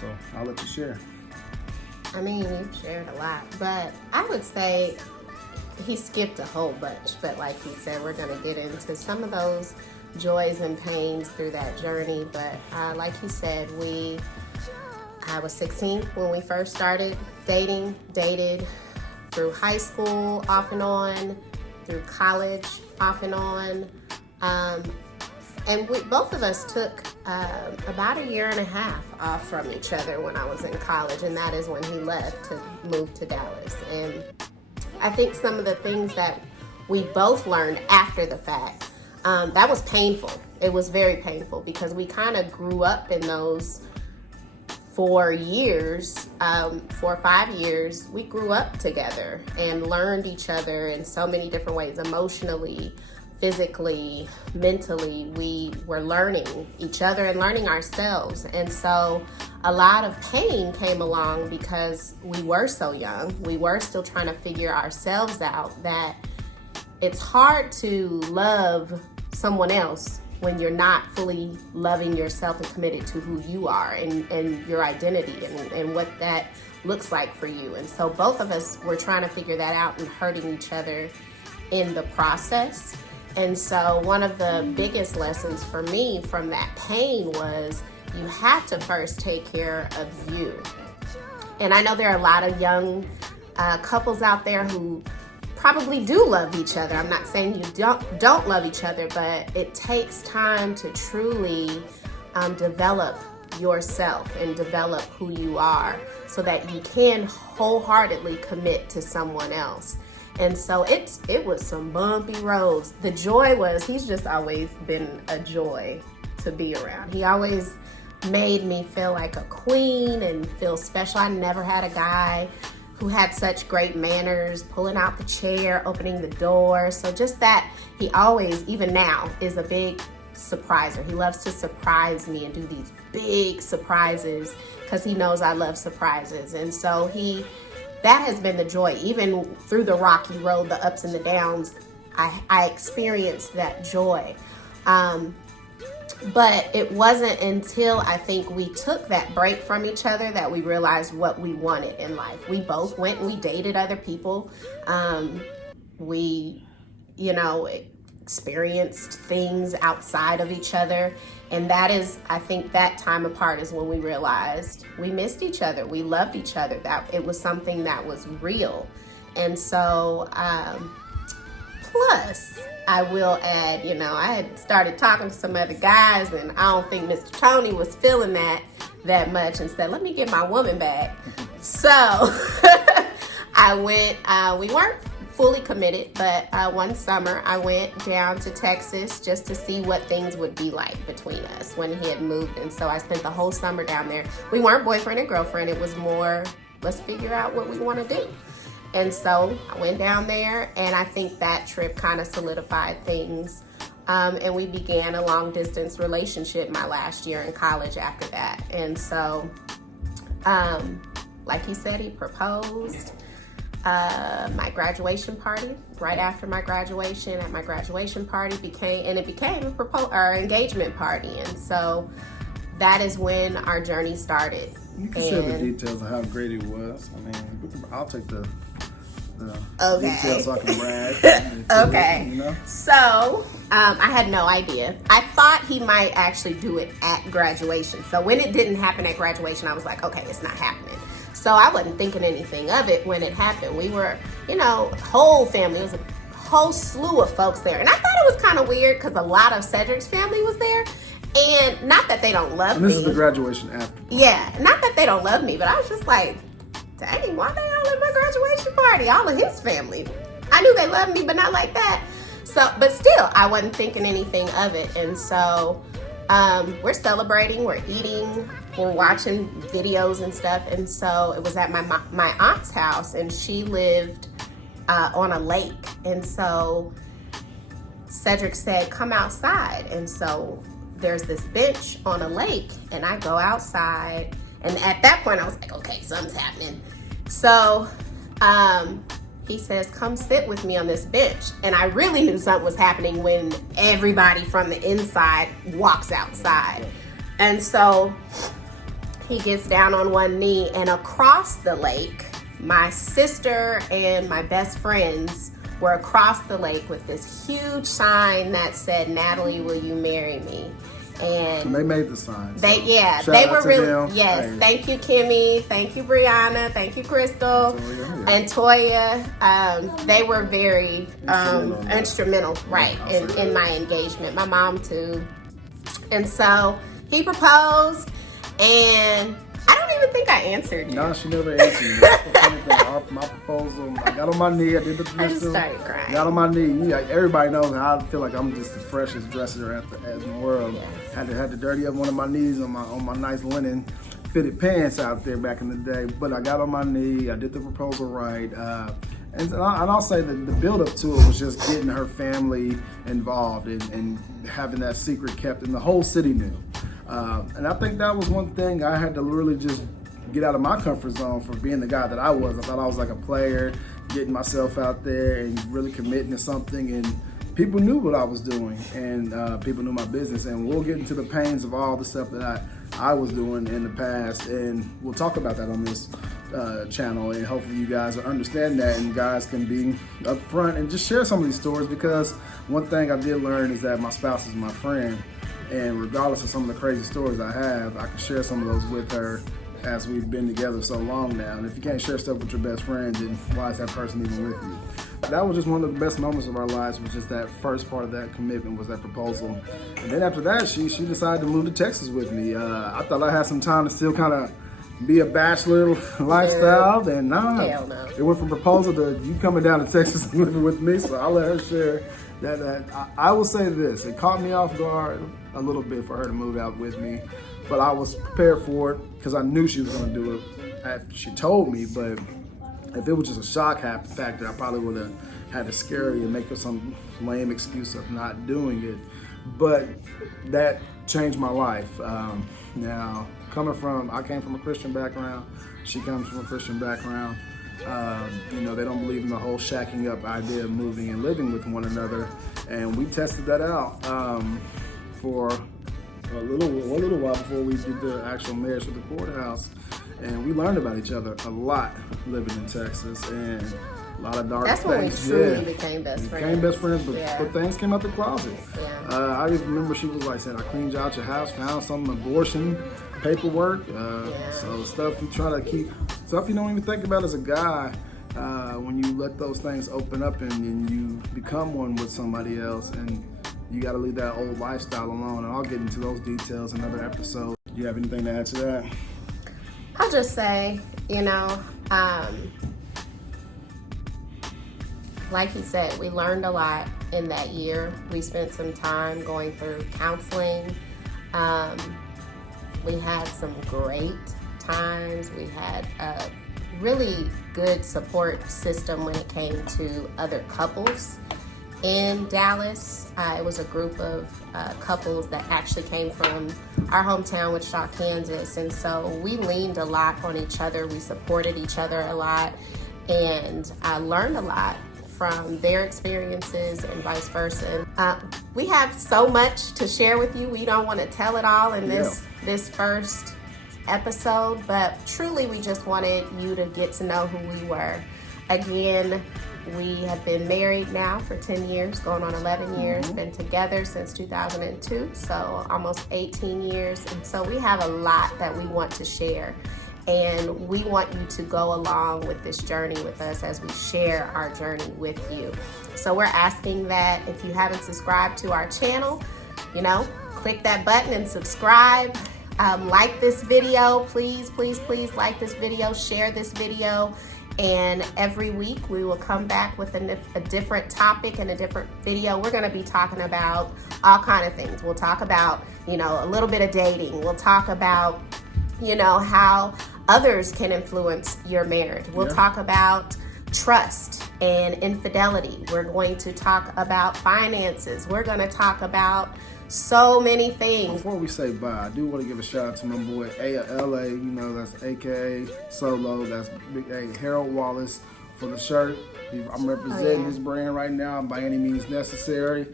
So I'll let you share. I mean, you've shared a lot, but I would say he skipped a whole bunch. But like he said, we're going to get into some of those joys and pains through that journey. But like he said, I was 16 when we first started dating, dated through high school off and on, through college off and on. And both of us took about a year and a half off from each other when I was in college, and that is when he left to move to Dallas. And I think some of the things that we both learned after the fact, that was painful. It was very painful because we kind of grew up in those 4 years, 4 or 5 years. We grew up together and learned each other in so many different ways, emotionally, physically, mentally. We were learning each other and learning ourselves. And so a lot of pain came along because we were so young. We were still trying to figure ourselves out, that it's hard to love someone else when you're not fully loving yourself and committed to who you are and your identity and what that looks like for you. And so both of us were trying to figure that out and hurting each other in the process. And so one of the biggest lessons for me from that pain was you have to first take care of you. And I know there are a lot of young couples out there who probably do love each other. I'm not saying you don't love each other, but it takes time to truly develop yourself and develop who you are so that you can wholeheartedly commit to someone else. And so it was some bumpy roads. The joy was, he's just always been a joy to be around. He always made me feel like a queen and feel special. I never had a guy who had such great manners, pulling out the chair, opening the door. So just that, he always, even now, is a big surpriser. He loves to surprise me and do these big surprises because he knows I love surprises. And so that has been the joy. Even through the rocky road, the ups and the downs, I experienced that joy. But it wasn't until I think we took that break from each other that we realized what we wanted in life. We both went and we dated other people. We, experienced things outside of each other. And that is, I think that time apart is when we realized we missed each other. We loved each other. That it was something that was real. And so, plus, I will add, I had started talking to some other guys, and I don't think Mr. Toney was feeling that much, and said, let me get my woman back. So I went, we weren't fully committed, but one summer I went down to Texas just to see what things would be like between us when he had moved. And so I spent the whole summer down there. We weren't boyfriend and girlfriend. It was more, let's figure out what we want to do. And so I went down there, and I think that trip kind of solidified things. And we began a long distance relationship my last year in college after that. And so, like he said, he proposed my graduation party. Right after my graduation, at my graduation party became a engagement party. And so that is when our journey started. You can share the details of how great it was. I mean, I'll take the details so I can brag. Okay. So I had no idea. I thought he might actually do it at graduation. So when it didn't happen at graduation, I was like, okay, it's not happening. So I wasn't thinking anything of it when it happened. We were, whole family. It was a whole slew of folks there. And I thought it was kind of weird because a lot of Cedric's family was there. And not that they don't love me. And this is the graduation after. Yeah, not that they don't love me, but I was just like, dang, why they all at my graduation party? All of his family. I knew they loved me, but not like that. So, but still, I wasn't thinking anything of it. And so we're celebrating, we're eating, we're watching videos and stuff. And so it was at my aunt's house, and she lived on a lake. And so Cedric said, come outside. And so there's this bench on a lake, and I go outside. And at that point I was like, okay, something's happening. So he says, come sit with me on this bench. And I really knew something was happening when everybody from the inside walks outside. And so he gets down on one knee, and across the lake, my sister and my best friends were across the lake with this huge sign that said, "Natalie, will you marry me?" And they made the sign. They were really, yes. Hey. Thank you, Kimmy. Thank you, Brianna. Thank you, Crystal. And Toya. They were very instrumental, right, in my engagement. My mom, too. And so he proposed, and I don't even think I answered you. No, she never answered me. My proposal, I got on my knee, I did the I just started crying. Got on my knee. Everybody knows how I feel like I'm just the freshest dresser in the world. Yes. Had to dirty up one of my knees on my nice linen fitted pants out there back in the day. But I got on my knee, I did the proposal right. And I'll say that the build up to it was just getting her family involved and having that secret kept, and the whole city knew. And I think that was one thing I had to really just get out of my comfort zone for being the guy that I was. I thought I was like a player, getting myself out there and really committing to something, and people knew what I was doing, and people knew my business, and we'll get into the pains of all the stuff that I was doing in the past, and we'll talk about that on this channel, and hopefully you guys will understand that, and guys can be upfront and just share some of these stories, because one thing I did learn is that my spouse is my friend, and regardless of some of the crazy stories I have, I can share some of those with her as we've been together so long now. And if you can't share stuff with your best friend, then why is that person even with you? That was just one of the best moments of our lives, was just that first part of that commitment, was that proposal. And then after that, she decided to move to Texas with me. I thought I had some time to still kind of be a bachelor lifestyle, and hell no. It went from proposal to you coming down to Texas and living with me, so I'll let her share that. I will say this, it caught me off guard a little bit for her to move out with me, but I was prepared for it because I knew she was going to do it after she told me. But if it was just a shock factor, I probably would have had to scare her and make her some lame excuse of not doing it. But that changed my life. Now, I came from a Christian background. She comes from a Christian background. They don't believe in the whole shacking up idea of moving and living with one another. And we tested that out for a little while before we did the actual marriage to the courthouse. And we learned about each other a lot living in Texas, and a lot of dark things. That's when we truly became best friends. But things came out the closet. Yeah. I just remember she was like saying, "I cleaned out your house, found some abortion paperwork." So stuff you don't even think about as a guy. When you let those things open up and you become one with somebody else, and you got to leave that old lifestyle alone. And I'll get into those details in another episode. Do you have anything to add to that? I'll just say, like he said, we learned a lot in that year. We spent some time going through counseling. We had some great times. We had a really good support system when it came to other couples in Dallas. It was a group of couples that actually came from our hometown, Wichita, Kansas, and so we leaned a lot on each other. We supported each other a lot, and I learned a lot from their experiences and vice versa. We have so much to share with you. We don't want to tell it all in this first episode, but truly we just wanted you to get to know who we were. Again, we have been married now for 10 years, going on 11 years, been together since 2002, so almost 18 years. And so we have a lot that we want to share. And we want you to go along with this journey with us as we share our journey with you. So we're asking that if you haven't subscribed to our channel, click that button and subscribe. Like this video, please like this video, share this video. And every week we will come back with a different topic and a different video. We're going to be talking about all kind of things. We'll talk about, a little bit of dating. We'll talk about, how others can influence your marriage. We'll talk about trust and infidelity. We're going to talk about finances. We're going to talk about so many things. Before we say bye, I do want to give a shout out to my boy LA, that's AKA Solo, that's Big A, Harold Wallace, for the shirt. I'm representing his brand right now by any means necessary.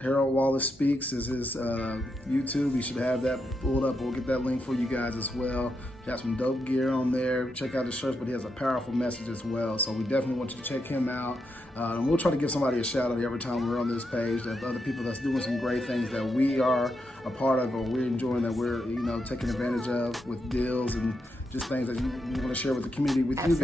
Harold Wallace Speaks is his YouTube. You should have that pulled up. We'll get that link for you guys as well. He has some dope gear on there. Check out his shirts, but he has a powerful message as well. So we definitely want you to check him out. And we'll try to give somebody a shout out every time we're on this page. Of other people that's doing some great things that we are a part of, or we're enjoying, that we're taking advantage of with deals and just things that you want to share with the community, with you guys.